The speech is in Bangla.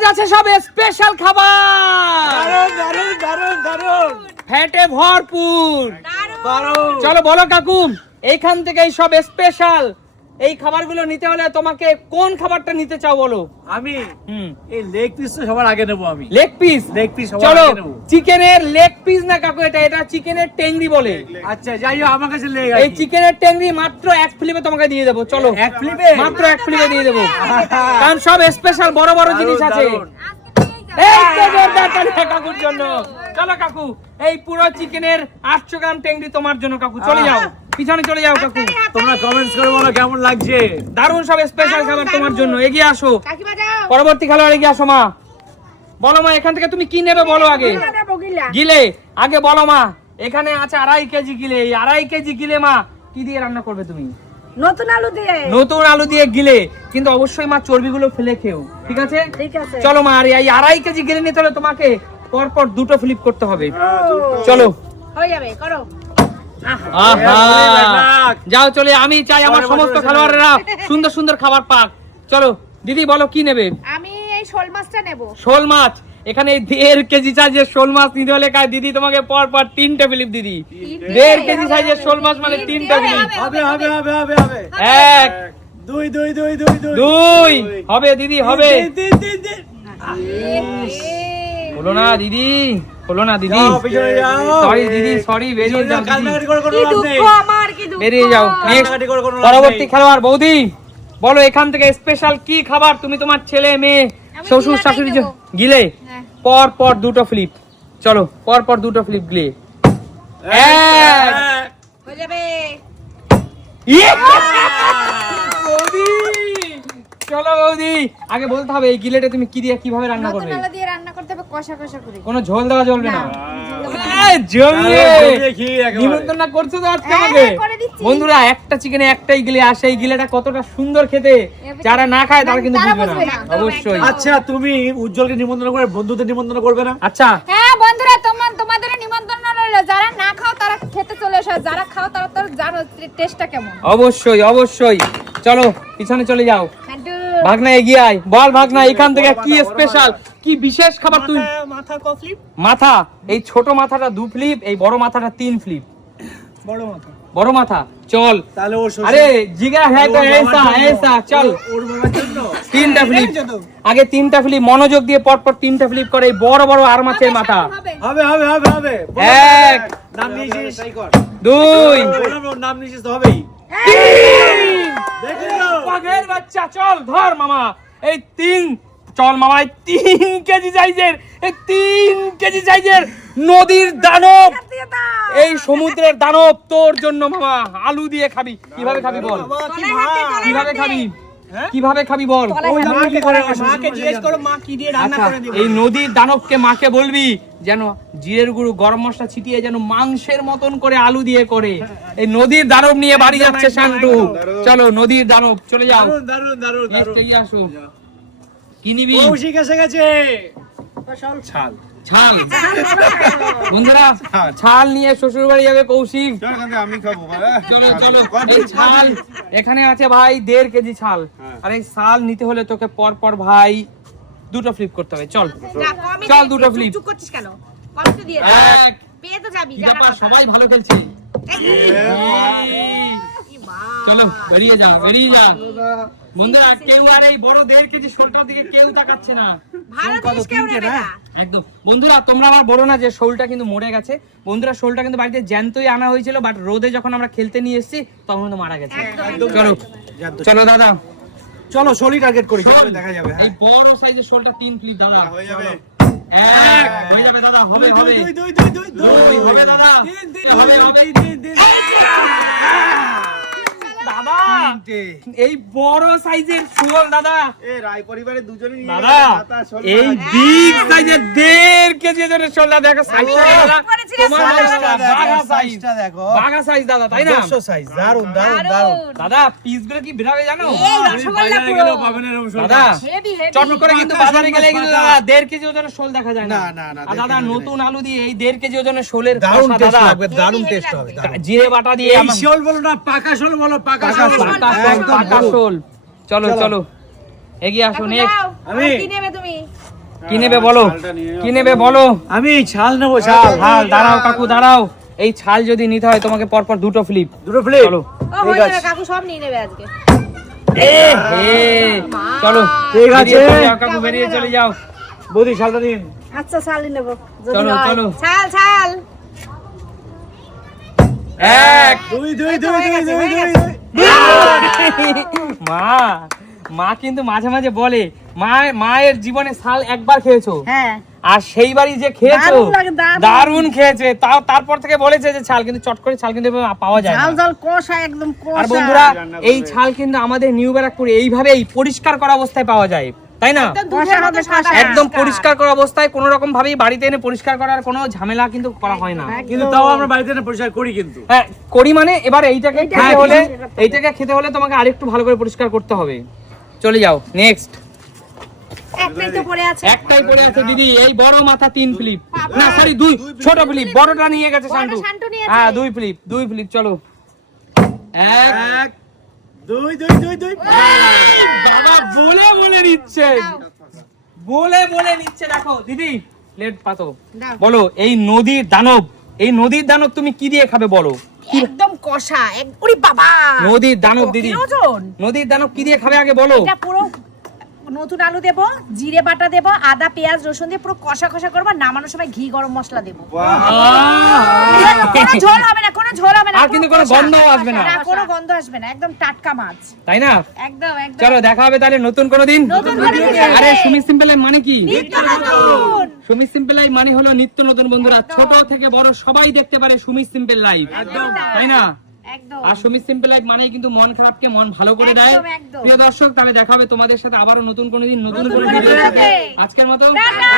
আজ আছে সব স্পেশাল খাবার, দারুণ দারুণ দারুণ দারুণ, ফ্যাটে ভরপুর। দারুণ। চলো বলো কাকু, এইখান থেকে এই সব স্পেশাল এই খাবারগুলো নিতে হলে তোমাকে কোন খাবারটা নিতে চাও বলো? আমি এই লেগ পিস তো সবার আগে নেবো। আমি লেগ পিস। সবার চলো আগে নেবো। চিকেনের লেগ পিস না কাকু, এটা চিকেনের টেংরি বলে। আচ্ছা যাই হোক, আমার কাছে লেগ এই চিকেনের টেংরি মাত্র এক ফ্লিপে তোমাকে দিয়ে দেবো। চলো এক ফ্লিপে? মাত্র এক ফ্লিপে দিয়ে দেবো, কারণ সব স্পেশাল বড় বড় জিনিস আছে। দারুণ। এই তো জোরদার তালি কাকুর জন্য। চলো কাকু, এই পুরো চিকেনের 800 গ্রাম টেংরি তোমার জন্য কাকু। চলে যাও, পিছনে চলে যাও কাকু। তোমরা কমেন্টস করে বলো কেমন লাগছে। দারুণ সব স্পেশাল খাবার তোমার জন্য। এগিয়ে আসো, পরবর্তী খেলোয়াড় এগিয়ে আসো। মা বলো, মা এখান থেকে তুমি কি নেবে বলো আগে। গিলে আগে বলো মা। এখানে আছে 2.5 কেজি গিলে। এই 2.5 কেজি গিলে মা কি দিয়ে রান্না করবে তুমি? নতুন আলু দিয়ে গিলে, কিন্তু অবশ্যই মা চর্বিগুলো ফেলে খেও, ঠিক আছে? ঠিক আছে। চলো মা, আর এই 2.5 কেজি গিলে নিতে হলে তোমাকে পরপর দুটো ফ্লিপ করতে হবে। চলো হয়ে যাবে, করো। যাও চলে। আমি চাই আমার সমস্ত খেলোয়াড়েরা সুন্দর সুন্দর খাবার পাক। চলো দিদি বলো কি নেবে? আমি এই শোল মাছটা নেব। শোল মাছ। এখানে 1.5 কেজি সাইজের শোল মাছ নিতে হলে দিদি তোমাকে পরপর 3টে ফ্লিপ দিদি। 1.5 কেজি সাইজের শোল মাছ মানে 3টে ফ্লিপ। হবে হবে হবে হবে হবে। 1 2 2 2 2 2 হবে দিদি, হবে। 3 3 3। হলো না দিদি, হলো না দিদি। যাও পিছনে যাও। সরি দিদি, সরি, বেরিয়ে যাও দিদি। কান্নাকাটি করে কোনো কি লাভ দুঃখ নেই। আমার, কি দুঃখ। বেরিয়ে যাও। কান্নাকাটি করে কোনো লাভ পরবর্তী নেই। খেলোয়াড় বৌদি বলো, এখান থেকে স্পেশাল কি খাবার তুমি তোমার ছেলে মেয়ে শ্বশুর গিলাটাই শাশুড়ি দেবো। গিলে হ্যাঁ। পর পর দুটো ফ্লিপ। চলো পর পর দুটো ফ্লিপ গিলে। এক। হয়ে যাবে। ইয়ে! বৌদি চলো বৌদি, আগে বলতে হবে এই গিলেটা তুমি কি দিয়ে কিভাবে রান্না নতুন করবে। আলু দিয়ে রান্না করতে হবে, কষা কষা করে। কোনো ঝোল দেওয়া চলবে না। না। জমিয়ে দেখি একেবারে। নিমন্ত্রণ করছো তো আজকে হ্যাঁ, আমাকে। করে দিচ্ছি। বন্ধুরা একটা চিকেনে একটাই গিলে আসে, এই গিলেটা কতটা সুন্দর খেতে, যারা না খায় তারা কিন্তু তারা বুঝবে বুঝবে না। না। অবশ্যই। আচ্ছা তুমি উজ্জ্বলকে নিমন্ত্রণ করে বন্ধুদের নিমন্ত্রণ করবে না? আচ্ছা হ্যাঁ বন্ধুরা, তোমাদের নিমন্ত্রণ রইলো। যারা না খাও তারা খেতে চলে এসো, যারা খাও তারা তো জানো টেস্টটা কেমন। অবশ্যই অবশ্যই। চলো পিছনে চলে যাও। হাঁটু। ভাগনা এগিয়ে আয়, বল ভাগনা এখান থেকে কি স্পেশাল কি বিশেষ খাবার তুই? মাথা ক ফ্লিপ? মাথা, এই ছোট মাথাটা 2 ফ্লিপ, এই বড় মাথাটা 3 ফ্লিপ। বড় মাথা। বড় মাথা চল। তাহলে ও আরে জিগা হ্যাঁ তো ऐसा চল। ওর বাবার জন্য 3টা ফ্লিপ, আগে 3টা ফ্লিপ মনোযোগ দিয়ে পরপর 3টা ফ্লিপ করে। এই বড় বড় আর মাছের মাথা। হবে। হবে হবে হবে হবে। এক। নাম নিয়েছিস? 2 বললাম ওর নাম নিয়েছিস তো হবেই। 3 দেখলি তো? পাগের বাচ্চা চল ধর মামা। এই 3 চল মামা, এই 3 কেজি সাইজের, এই 3 কেজি সাইজের নদীর দানব, এই সমুদ্রের দানব তোর জন্য মামা। আলু দিয়ে খাবি, কিভাবে খাবি বল? কিভাবে খাবি? কিভাবে খাবি বল? মাকে জিজ্ঞেস করো মা কি দিয়ে রান্না আচ্ছা, করে দিবে। এই নদীর দানবকে মাকে বলবি যেন জিরের গুঁড়ো গরম মশলা ছিটিয়ে যেন মাংসের মতন করে আলু দিয়ে করে। এই নদীর দানব নিয়ে বাড়ি যাচ্ছে শান্তু। চলো নদীর দানব চলে যাও। দারুন দারুন দারুন দারুন। এগিয়ে আসো। কি নিবি? কৌশিক এসে গেছে। ছাল। ছাল। বন্ধুরা ছাল নিয়ে শ্বশুর বাড়ি যাবে কৌশিক। আমি খাবো। চলো চলো। এই ছাল এখানে আছে ভাই 1.5 কেজি ছাল। আর এই ছাল নিতে হলে তোকে পর পর ভাই দুটো ফ্লিপ করতে হবে। চল চল দুটো ফ্লিপ। চুপ করছিস কেন? কষ্ট দিয়ে দে। এক। পেয়ে তো যাবি, কি জানা ব্যাপার, কথা। সবাই ভালো খেলছে। কি মা। চলো বেরিয়ে যা, বেরিয়ে যা। বন্ধুরা কেউ আর এই বড় 1.5 কেজি শোলটার দিকে কেউ তাকাচ্ছে না। ভালো জিনিস কেউ নেবে না। একদম। বন্ধুরা তোমরা আবার বলো না যে শোলটা কিন্তু মরে গেছে। বন্ধুরা শোলটা কিন্তু বাড়িতে জ্যান্তই আনা হয়েছিল, বাট রোদে যখন আমরা খেলতে নিয়ে এসেছি তখন কিন্তু মারা গেছে। চলো চলো দাদা চলো শোলই টার্গেট করি, শোল। দেখা যাবে। এই বড় সাইজের শোলটা 3 ফ্লিপ দাদা। হয়ে যাবে। 1 হয়ে যাবে দাদা, হবে হবে। 2 হবে দাদা, হবে হবে। দাদা এই বড় সাইজের শোল দাদা। এ রায় পরিবারের দুজনে নিয়ে দাদা এই বিগ সাইজের 1.5 কেজি ওজনের শোলটা দেখো সাইজটা দাদা। তোমার বাঘা সাইজ, দেখো। বাঘা সাইজ দাদা, তাই না? 200 সাইজ। দারুন দারুন দারুন। দাদা পিসগুলো কি বেরাবে জানো? এই রসগোল্লা পুরো। পাবেন এরকম শোল। দাদা হেভি হেভি। চট করে কিন্তু বাজারে গেলে কিন্তু দাদা 1.5 কেজি ওজনের শোল দেখা যায় না। না, না, না, আর 1.5 দাদা কেজি নতুন আলু দিয়ে এই 1.5 কেজি ওজনের শোলের দারুন কষা টেস্ট দাদা, লাগবে, দারুন হেভি টেস্ট লাগবে। হবে। দারুন। জিরে বাটা দিয়ে এই শোল বলো না, পাকা শোল বলো, পাকা শোল। পাকা শোল, একদম পাকা দারুন। শোল। চলো চলো এগিয়ে আসো। এখন নেক্সট যাও। আমি? কি নেবে তুমি? কি নেবে বলো, কি নেবে বলো। আমি ছাল নেবো, ছাল। ছাল, দাঁড়াও কাকু দাঁড়াও। এই ছাল যদি নিতে হয় তোমাকে পরপর দুটো ফ্লিপ। দুটো প্লেট। চলো। ও হয়ে যাবে, কাকু সব নিয়ে নেবে আজকে। চলো ঠিক আছে। বেরিয়ে চলে যাও, কাকু বেরিয়ে চলে যাও। বৌদি ছালটা নিন। আচ্ছা শালি নেব যদি চলো হয়। চলো। ছাল ছাল। এক দুই দুই দুই দুই দুই দুই। মা কিন্তু মাঝে মাঝে বলে মায়ের জীবনে শাল একবার খেয়েছো, হ্যাঁ আর সেইবারই যে খেয়েছো দারুণ লাগে, দারুণ। দারুণ খেয়েছে, তারপর থেকে বলেছে যে ছাল কিন্তু চট করে ছাল কিন্তু এভাবে পাওয়া যায় না। ঝাল ঝাল কষা, একদম আর কষা। বন্ধুরা এই ছাল কিন্তু আমাদের নিউ ব্যারাকপুরে এইভাবেই পরিষ্কার করা অবস্থায় পাওয়া যায়, তাই না? কষা হবে, কষা। একদম পরিষ্কার করা অবস্থায় কোনো রকম ভাবেই বাড়িতে এনে পরিষ্কার করার কোনো ঝামেলা কিন্তু করা হয় না। কিন্তু তাও আমরা বাড়িতে এনে পরিষ্কার করি কিন্তু। হ্যাঁ করি, মানে এবার এইটাকে খেতে হলে তোমাকে আরেকটু ভালো করে পরিষ্কার করতে হবে। চলে যাও নেক্সট। একটাই তো পড়ে আছে। একটাই পড়ে আছে দিদি, এই বড় মাথা 3 ফ্লিপ, না সরি 2 ছোট ফ্লিপ, বড়টা নিয়ে গেছে শান্টু। শান্টু নিয়েছে। হ্যাঁ 2 ফ্লিপ চলো। এক এক দুই দুই দুই দুই। বাবা বলে নিচ্ছে, বলে নিচ্ছে। দেখো দিদি প্লেট পাতো, দাও। বলো এই নদীর দানব তুমি কি দিয়ে খাবে বলো? একদম কষা, ওরে বাবা। নদীর দানব দিদি, ওজন। নদীর দানব কি দিয়ে খাবে আগে বলো? এটা পুরো নতুন আলু দেবো, জিরে বাটা দেবো, আদা পেঁয়াজ রসুন দিয়ে পুরো কষা কষা করবো, নামানোর সময় ঘি গরম মশলা দেবো। কোনো ঝোল হবে না, কোনো ঝোল হবে না, আর কিন্তু কোনো কষা। গন্ধও আসবে না। না, কোনো গন্ধ আসবে না, একদম টাটকা মাছ। তাই না? একদম একদম। চলো দেখা হবে তাহলে নতুন কোনো দিন। নতুন কোনো দিনে। আরে সুমি সিম্পল লাইফ মানে কি? নিত্য নতুন। সুমি সিম্পল লাইফ মানে হলো নিত্য নতুন বন্ধুরা, ছোট থেকে বড় সবাই দেখতে পারে সুমি সিম্পল লাইফ, তাই না? একদম। আর সুমি সিম্পল লাইফ মানে কিন্তু মন খারাপকে মন ভালো করে দেয়। একদম, একদম। প্রিয় দর্শক তাহলে দেখা হবে তোমাদের সাথে আবারও নতুন কোনো দিন নতুন নতুন কোনো কোনো ভিডিও। ভিডিওতে। আজকের মতো টাটা।